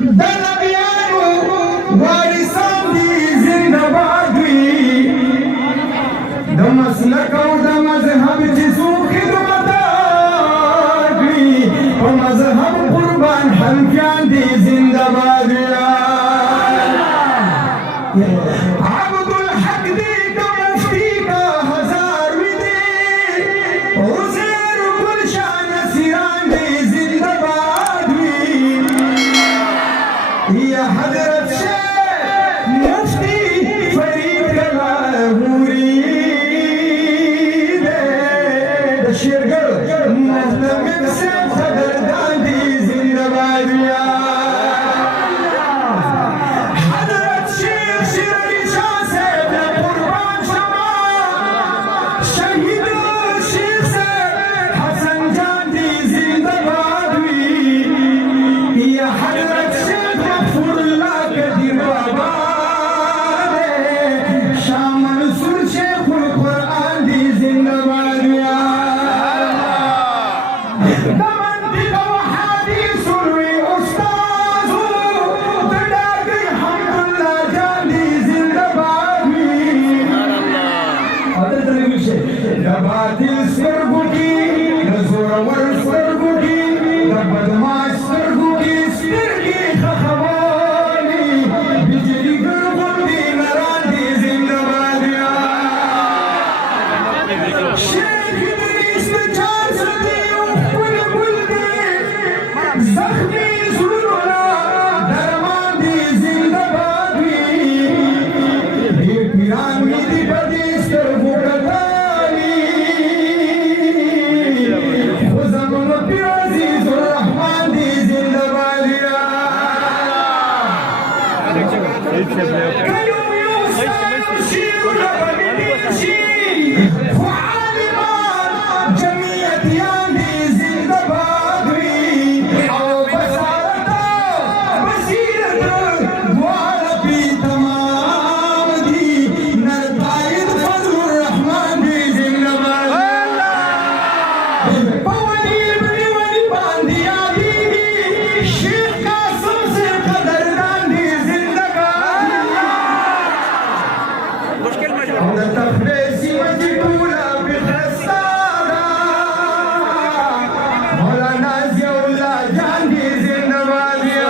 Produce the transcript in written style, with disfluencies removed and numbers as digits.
دلبیانو وارثان دي زنده‌باد وي د مسلک او د مذهب چې څوک خدمتګار وي په مذهب قربان حنفیان دي زنده‌باد وي عبدالحق دي د مفتي کا هزار وي دي عزیر گلشان نصیران دي زنده‌باد وي یا حضرت شیخ مفتی فرید لاہوری د شیرګل محتمد صاحب قدردان دي زنده‌باد وي حضرت شیخ شیر علی شاہ صاحب د قربان شما شهید شیخ صاحب حسن جان دي زنده‌باد وي یا حضرت شیخ غفور الله قدیر بابا شاه منصور شیخ القرآن دي زنده‌باد وي د منطق او حدیث لوی استاد د ډاګي حمدالله جان دي زنده‌باد وي د باطل سترګو کې د زورور سترګو کې د بدمعاش سترګو کې سترګې خخوالي بجلي ګل غوندې نران دي زنده‌باد وي شیخ ادریس د چار سدي ښکلی ګل دی زخمي زړونو لا درمان دي زنده‌باد وي ډېر پیران مې دي په دې سترګو کتلي خو زموږ پیر عزیز الرحمن دي زنده‌باد وي که یو ستاسو شعرونه به مې ډېر شي خو عالمان جمعیتیان دي زنده‌باد وي او بصارت او بصیرت دواړه پرې تمام دي نر قائد فضل الرحمن دي زنده‌باد وي په ولي ابن ولي باندې یادېږي شیخ قاسم صاحب قدردان دي زنده‌باد وي او د تخبې سیمه کې ټوله بېخسته ده مولانا ضیاءالله جان دي زنده‌باد وي